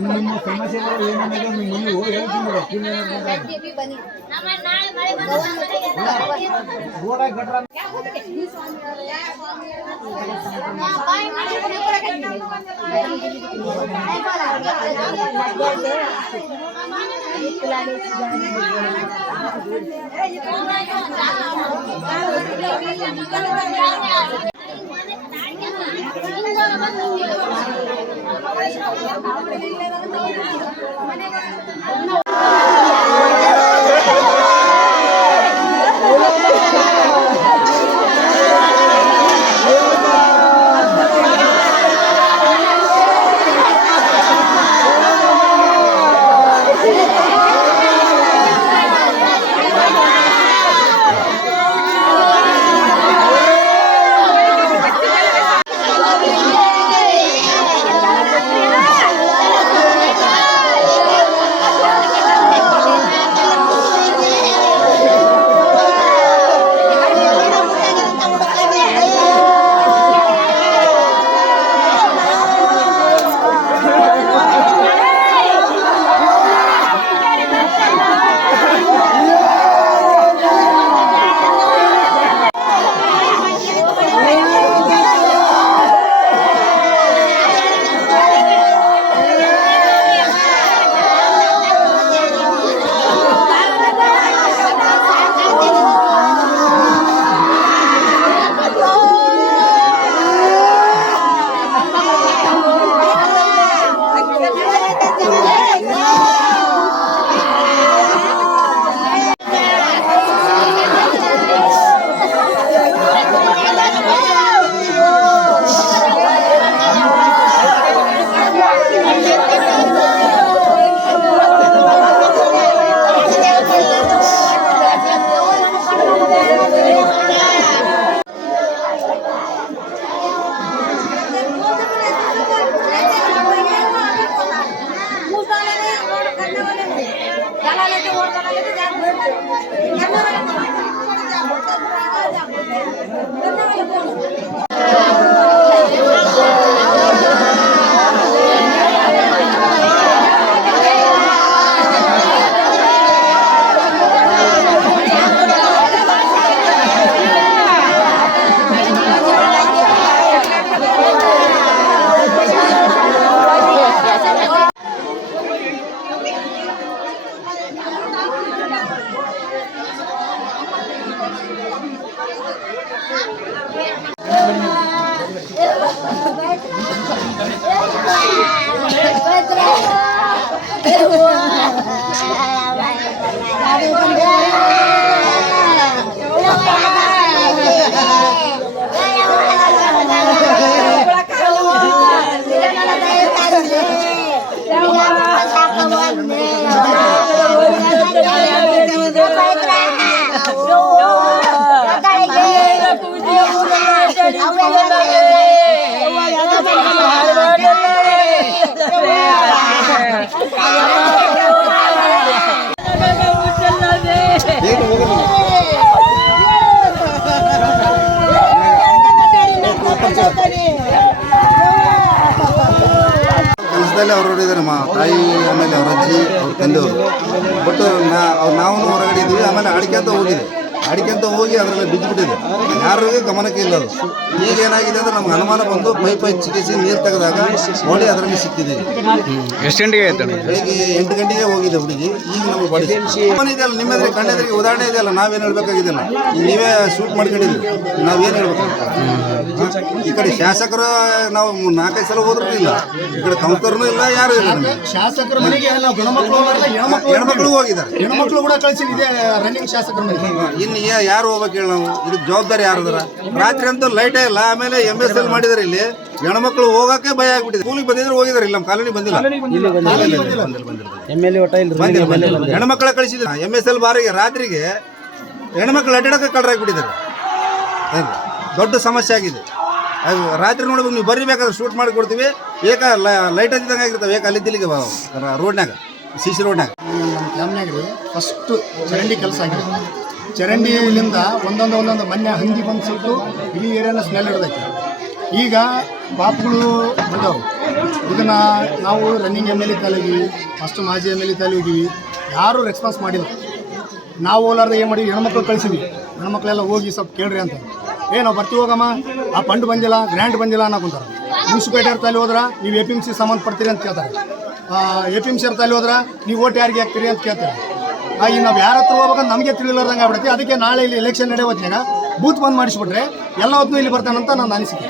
ನಿಮ್ಮ ನಿಮ್ಮ ಸಮಸ್ಯೆಗಳು ಏನೇನಿದೆ ನಿಮ್ಮ ಮನೆ ಹೋಗಿ ಹೇಳ್ತೀನಿ ವಕೀಲ ರೋಡಾಗಿ ಗಟ್ರ ಮನೆಗೆ ಕೆಲಸದಲ್ಲಿ ಅವ್ರು ಹೊರಡಿದ್ದಾರೆ ಮಾ ತಾಯಿ, ಆಮೇಲೆ ಅವ್ರ ಅಜ್ಜಿ, ಅವ್ರ ತಂದೆಯವರು. ಬಟ್ ನಾವು ಹೊರಗಡೆ ಇದ್ದೀವಿ, ಆಮೇಲೆ ಅಡಿಕೆ ಅಂತ ಹೋಗಿದೆ. ಅಡಿಕೆ ಅಂತ ಹೋಗಿ ಅದರಲ್ಲಿ ಬಿದ್ದುಬಿಟ್ಟಿದೆ ಯಾರಿಗೆ ಗಮನಕ್ಕೆ ಇಲ್ಲ ಅದು. ಈಗ ಏನಾಗಿದೆ ಅಂದ್ರೆ ನಮ್ಗೆ ಅನುಮಾನ ಬಂದು ಪೈಪ್ ಚಿಕಿತ್ಸೆ ನೀರು ತೆಗೆದಾಗ ನೋಡಿ ಅದರಲ್ಲಿ ಸಿಕ್ಕಿದೆ. ಎಷ್ಟು ಗಂಟೆಗೆ ಬೆಳಿಗ್ಗೆ ಎಂಟು ಗಂಟೆಗೆ ಹೋಗಿದೆ ಹುಡುಗಿ. ಈಗ ನಮಗೆ ಬಡಿ ಇದೆಯಲ್ಲ ನಿಮ್ಮ ಎದುರಿಗೆ ಉದಾಹರಣೆ ಉದಾಹರಣೆ ಇದೆಯಲ್ಲ ನಾವೇನು ಹೇಳ್ಬೇಕಾಗಿದ್ದಿಲ್ಲ ಈಗ ನೀವೇ ಶೂಟ್ ಮಾಡ್ಕೊಂಡಿದ್ವಿ ನಾವೇನು ಹೇಳ್ಬೇಕು? ಈ ಕಡೆ ಶಾಸಕರು ನಾವು ನಾಲ್ಕೈದು ಸಲ ಹೋದ್ರು ಇಲ್ಲ. ಈ ಕಡೆ ಕೌಂಟರ್ನು ಇಲ್ಲ ಯಾರು ಇಲ್ಲ ನಮಗೆ. ಶಾಸಕರ ಮನೆಗೆ ನಾವು ಗಣಮಕ್ಕಳು ಹೋಗಲ್ಲ, ಹೆಣ್ಮಕ್ಳು ಹೋಗಿದ್ದಾರೆ. ಹೆಣ್ಮಕ್ಳು ಕೂಡ ಕಳಿಸಿದೆ ರನ್ನಿಂಗ್ ಶಾಸಕರ ಮನೆಗೆ. ಇನ್ನು ಯಾರು ಹೋಗ್ಬೇಕು ಹೇಳಿ ನಾವು? ಇದಕ್ಕೆ ಜವಾಬ್ದಾರಿ ಯಾರದಾರ ರಾತ್ರಿ ಅಂತೂ ಲೈಟೇ ಇಲ್ಲ ಆಮೇಲೆ ಎಂ ಎಸ್ ಎಲ್ ಮಾಡಿದಾರೆ ಇಲ್ಲಿ. ಹೆಣ್ಮಕ್ಳು ಹೋಗಕ್ಕೆ ಭಯ ಆಗ್ಬಿಟ್ಟಿದೆ. ಸ್ಕೂಲಿಗೆ ಬಂದಿದ್ರೆ ಹೋಗಿದಾರೆ ಇಲ್ಲಿ ನಮ್ಮ ಕಾಲೋನಿ ಬಂದಿಲ್ಲ. ಹೆಣ್ಮಕ್ಳ ಕಳಿಸಿದ್ರು. ಎಂ ಎಸ್ ಎಲ್ ಬಾರಿಗೆ ರಾತ್ರಿಗೆ ಹೆಣ್ಮಕ್ಳು ಅಡ್ಡಾಡಕ್ಕೆ ಕಳ್ರಾಗ್ಬಿಟ್ಟಿದ್ದಾರೆ ದೊಡ್ಡ ಸಮಸ್ಯೆ ಆಗಿದೆ. ಅದು ರಾತ್ರಿ ನೋಡ್ಬೇಕು ನೀವು ಬರೀಬೇಕಾದ್ರೆ ಶೂಟ್ ಮಾಡಿ ಕೊಡ್ತೀವಿ. ಏಕ ಲೈಟ್ ಹತ್ತಿದಂಗೆ ಆಗಿರ್ತವೆ. ಏಕ ಬಾ ರೋಡ್ನಾಗ ಸಿ ಸಿ ರೋಡ್ನಾಗ. ನಮ್ಮ ಫ್ಯಾಮ್ನಾಗ ರೀ ಫಸ್ಟ್ ಚರಂಡಿ ಕೆಲಸ ಆಗಿದೆ. ಚರಂಡಿಯಿಂದ ಒಂದೊಂದು ಒಂದೊಂದು ಮೊನ್ನೆ ಹಂದಿ ಬಂದು ಸುಟ್ಟು ಇಡೀ ಏರಿಯಾನ ಸ್ಮೆಲ್ ಹಿಡ್ದೈತಿ. ಈಗ ಬಾಪುಗಳು ಬಂದವು ಇದನ್ನು ನಾವು ರನ್ನಿಂಗ್ ಎಂ ಎಲ್ ಎ ತಾಲಿ ಹೋಗಿವಿ ಫಸ್ಟ್ ಮಾಜಿ ಎಂ ಎಲ್ ಎ ತಾಲಿ ಹೋಗಿವಿ ಯಾರೂ ರೆಸ್ಪಾನ್ಸ್ ಮಾಡಿಲ್ಲ. ನಾವು ಹೋಲಾರ್ದ ಏನು ಮಾಡಿ ಹೆಣ್ಮಕ್ಳು ಕಳಿಸಿದ್ವಿ. ಹೆಣ್ಮಕ್ಳೆಲ್ಲ ಹೋಗಿ ಸ್ವಲ್ಪ ಕೇಳ್ರಿ ಅಂತ. ಏ, ನಾವು ಬರ್ತೀವಿ ಹೋಗಮ್ಮ. ಆ ಫಂಡ್ ಬಂದಿಲ್ಲ ಗ್ರ್ಯಾಂಡ್ ಬಂದಿಲ್ಲ ಅನ್ನಕೊಂತಾರೆ ಮುನ್ಸಿಪಾಲ್ಟಿ ತಾಲಿ ಹೋದ್ರೆ ನೀವು ಎ ಪಿ ಎಂ ಸಿ ಸಂಬಂಧಪಡ್ತೀರಿ ಅಂತ ಕೇಳ್ತಾರೆ. ಎ ಪಿ ಎಂ ಸಿ ತಾಲಿ ಹೋದ್ರೆ ನೀವು ಓಟ್ ಯಾರಿಗೆ ಹಾಕ್ತೀರಿ ಅಂತ ಕೇಳ್ತಾರೆ. ಈಗ ನಾವು ಯಾರ ಹತ್ರ ಹೋಗ್ಬೇಕಂತ ನಮಗೆ ತಿಳಿಲಾರ್ದಂಗೆ ಆಗ್ಬಿಡುತ್ತೆ. ಅದಕ್ಕೆ ನಾಳೆ ಇಲ್ಲಿ ಎಲೆಕ್ಷನ್ ನಡೆಯುವ ಜಾಗ ಬೂತ್ ಬಂದ್ ಮಾಡಿಸ್ಬಿಟ್ರೆ ಎಲ್ಲ ಹೊತ್ತು ಇಲ್ಲಿ ಬರ್ತಾನಂತ ನನ್ನ ಅನಿಸಿಕೆ.